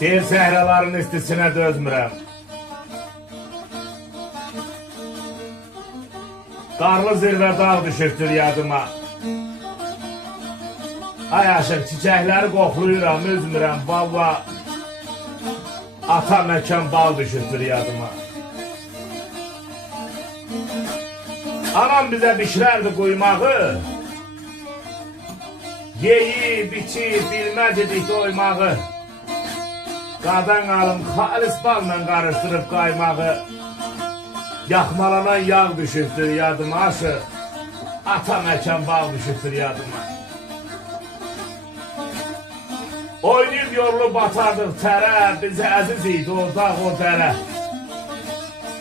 Sel səhraların istisinə dözmürəm. Qarlı zirvə dağ düşübdür yadıma. Ay aşıq, çiçəkləri qoxluyuram, üzmürəm, valla. Ata məkan bal düşübdür yadıma. Anam bizə bişirərdi quymağı. Yeyib, içib, bilmədidik doymağı. Qadan alım xalis balla qarışdırıb qaymağı. Yaxmalanan yağ düşübdür yadıma aşıq. Ata məkan bal düşübdür yadıma. Oynayıb yorulub batardıq tərə, bizə əziz idi o dağ, o dərə.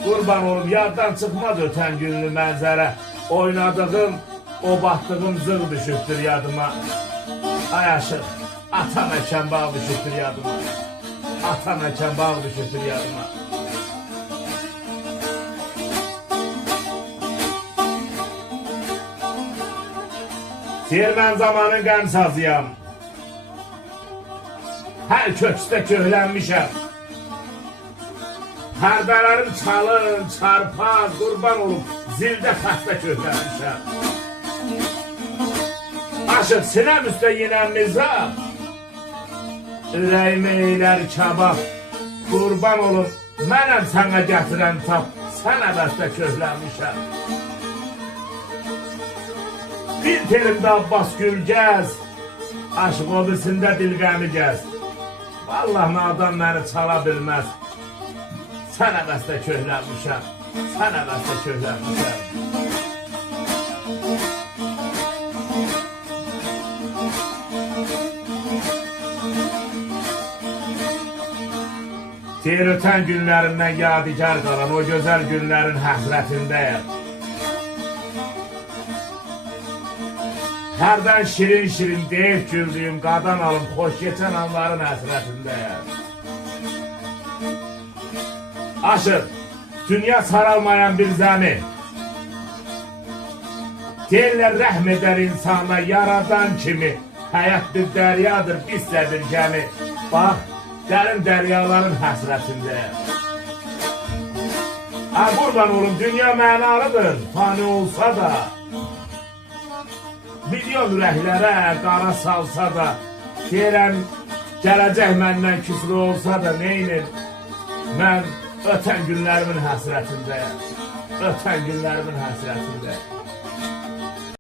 Qurban olub yaddan çıxmaz ötən günlü mənzərə. Oynadığım, o batdığım zığ düşübdür yadıma. Ay aşıq, ata məkan bal düşübdür yadıma. Ata məkan bal düşübdür yadıma. Deyir mən zamanın qəm sazıyam. Hər köksdə köhlənmişəm. Pərdələrim çalın, çarpaz, qurban olub, zildə xəstə köhlənmişəm. Aşıq sinəm üstə yenən mizraq, ürəyimə eylər kabab. Qurban olub, mənəm sənə gətirən tap, sən əbəstə köhlənmişəm. Bir telimdə Abbas Gülgəz, aşıq o birisində dilqəmi gəz. Vallahi nadan məni çala bilməz. Sən əbəstə köhlənmişəm, sən əbəstə köhlənmişəm. Deyir ötən günlərimdən yadigar qalan o gözəl günlərin həsrətindəyəm. Hərdən şirin-şirin deyib güldüyüm qadan alım xoş geçən anların həsrətindəyəm. Aşıq, dünya saralmayan bir zəmi. Deyirlər rəhm edər insana yaradan kimi. Həyat bir dəryadır, bizsə bir gəmi. Bax, dərin dəryaların həsrətindəyəm. Qurban olum, dünya mənalıdır, fani olsa da. Milyon ürəklərə qara salsa da, deyirəm, gələcək məndən küfrü olsa da, neyinin? Mən ötən günlərimin həsrətindəyəm. Ötən günlərimin həsrətindəyəm.